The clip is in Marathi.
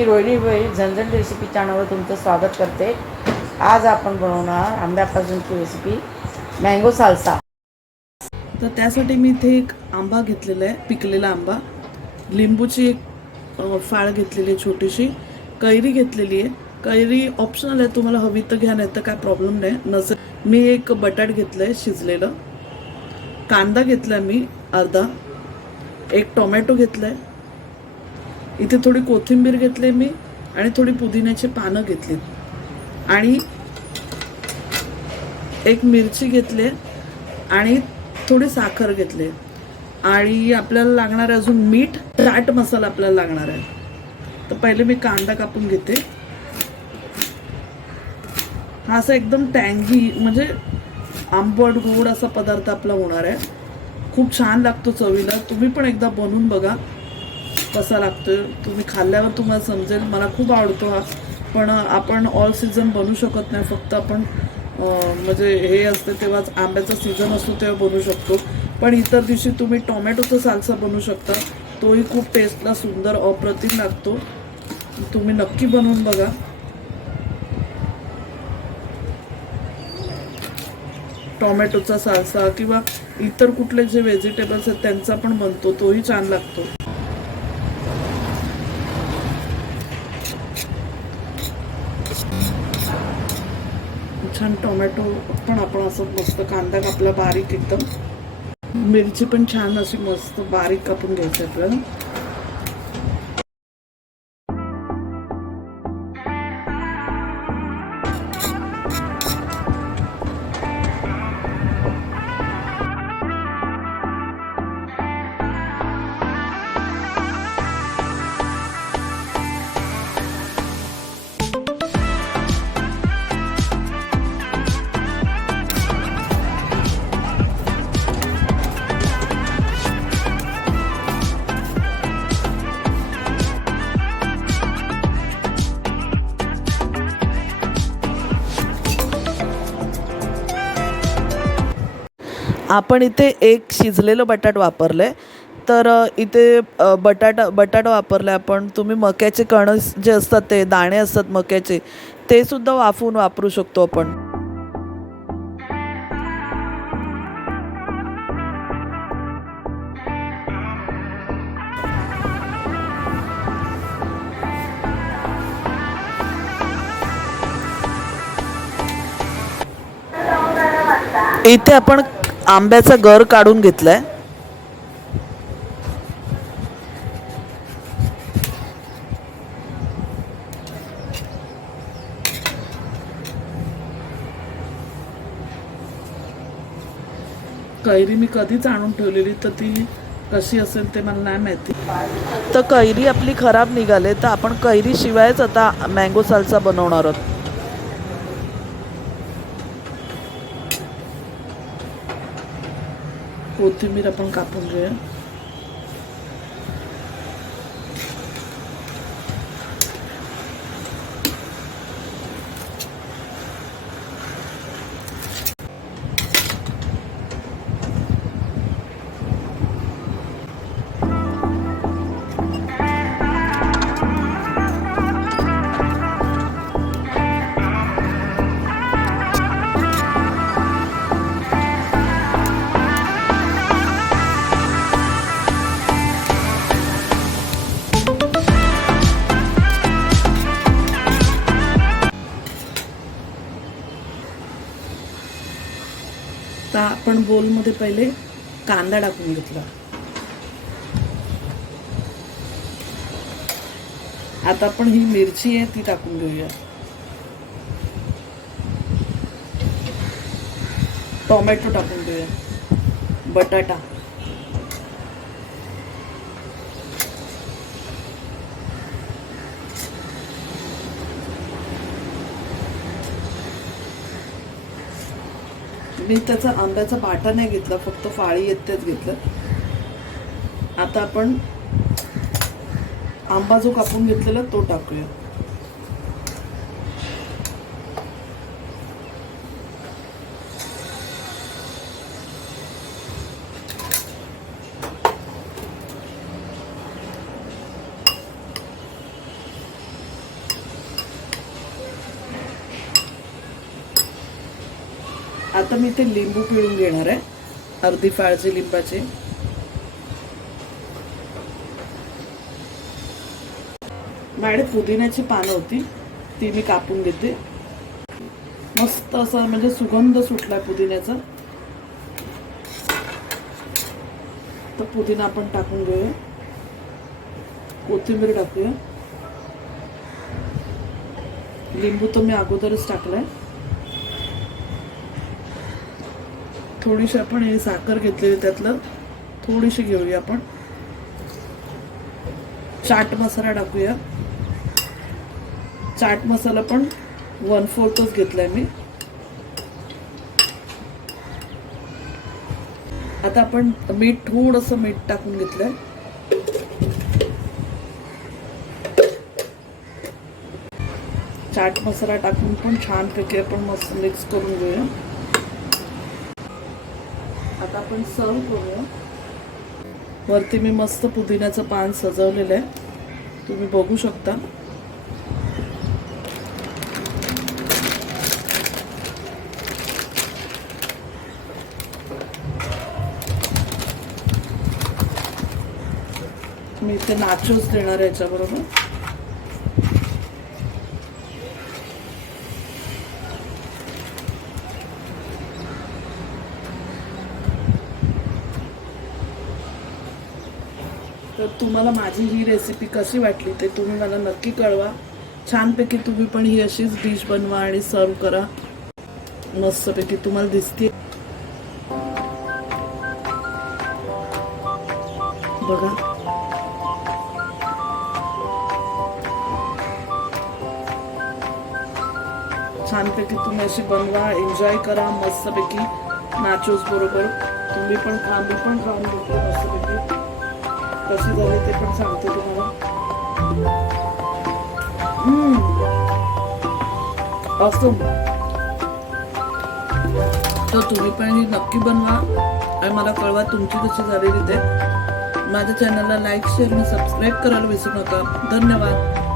मी रोहिणी झणझण रेसिपी चॅनलवर तुमचं स्वागत करते। आज आपण बनवणार आंब्यापासूनची रेसिपी मँगो साल्सा। तर त्यासाठी मी इथे एक आंबा घेतलेला आहे, पिकलेला आंबा, लिंबूची एक फाळ घेतलेली आहे छोटीशी, कैरी घेतलेली आहे। कैरी ऑप्शनल आहे, तुम्हाला हवी तर घ्या, नाही तर काय प्रॉब्लेम नाही। नसेल मी एक बटाट घेतलंय शिजलेलं, कांदा घेतलाय मी अर्धा, एक टोमॅटो घेतलाय, इथे थोडी कोथिंबीर घेतली मी आणि थोडी पुदिन्याची पानं घेतली आणि एक मिरची घेतली आणि थोडी साखर घेतली आणि आपल्याला लागणार आहे अजून मीठ, चाट मसाला आपल्याला लागणार आहे। तर पहिले मी कांदा कापून घेते। हा असा एकदम टँगी म्हणजे आंबट गोड असा पदार्थ आपला होणार आहे, खूप छान लागतो चवीला। तुम्ही पण एकदा बनवून बघा कसा लागतोय, तुम्ही खाल्ल्यावर तुम्हाला समजेल। मला खूप आवडतो हा, पण आपण ऑल सीझन बनवू शकत नाही, फक्त आपण म्हणजे हे असते तेव्हाच, आंब्याचा सीझन असतो तेव्हा बनवू शकतो। पण इतर दिवशी तुम्ही टोमॅटोचा साल्सा बनवू शकता, तोही खूप टेस्टला सुंदर अप्रतिम लागतो। तुम्ही नक्की बनवून बघा। टोमॅटोचा साल्सा किंवा इतर कुठले जे व्हेजिटेबल्स आहेत त्यांचा पण बनतो, तोही छान लागतो। छान टोमॅटो पण आपण असं मस्त, कांदा कापला बारीक एकदम, मिरची पण छान अशी मस्त बारीक कापून घ्यायची आपल्याला। आपण इथे एक शिजलेलं बटाट वापरलंय, तर इथे बटाटा वापरलाय आपण। तुम्ही मक्याचे कणस जे असतात, ते दाणे असतात मक्याचे, ते सुद्धा वापरू शकतो आपण। इथे आपण आंब्याचा गर काढून घेतलाय। कैरी मी कधीच आणून ठेवलेली, तर ती कशी असेल ते मला नाही माहिती। तर कैरी आपली खराब निघाले, तर आपण कैरी शिवायच आता मँगो साल्सा बनवणार आहोत। कोथिंबीर आपण कापून घेऊया। तर आपण बोलमध्ये पहिले कांदा टाकून घेतला। आता आपण ही मिरची आहे ती टाकून घेऊया, टोमॅटो टाकून घेऊया, बटाटा, मी त्याचा आंब्याचा बाटा नाही घेतला, फक्त फाळी येत तेच घेतलं। आता आपण आंबा जो कापून घेतलेला तो टाकूया। आता मी ते लिंबू पिळून घेणार आहे, अर्धी फाळची लिंबाची. माझ्याकडे पुदिन्याची पानं होती, ती मी कापून घेते. मस्त असा म्हणजे सुगंध सुटलाय पुदिन्याचा. तर पुदिना आपण टाकून घेऊया, कोथिंबीर टाकूया. लिंबू तर मी अगोदरच टाकलाय. थोडीशी आपण हे साखर घेतलेली त्यातलं थोडीशी घेऊया आपण. चाट मसाला टाकूया. चाट मसाला पण 1/4च घेतलाय मी. आता आपण मीठ, थोडंसं मीठ टाकून घेतलंय. चाट मसाला टाकून पण छानपैकी आपण मस्त मिक्स करून घेऊया. आता आपण सर्व करूया. वरती मी मस्त पुदिन्याचं पान सजवलेलं आहे, तुम्ही बघू शकता. मी इथे नाचोस देणार आहे याच्याबरोबर. तर तुम्हाला माझी ही रेसिपी कशी वाटली ते तुम्ही मला नक्की कळवा. छानपैकी तुम्ही पण ही अशीच डिश बनवा आणि सर्व करा. मस्तपैकी तुम्हाला दिसते बघा. छानपैकी तुम्ही अशी बनवा, एन्जॉय करा मस्तपैकी नाचोस बरोबर. तुम्ही पण खा, मी पण खाऊन घेतलं मस्तपैकी. कशी झाली ते पण सांगते तुम्हाला. ऑसम. तर तुम्ही पण ही नक्की बनवा आणि मला कळवा तुमची कशी झालेली ते. माझ्या चॅनलला लाईक, शेअर आणि सबस्क्राईब करायला विसरू नका. धन्यवाद.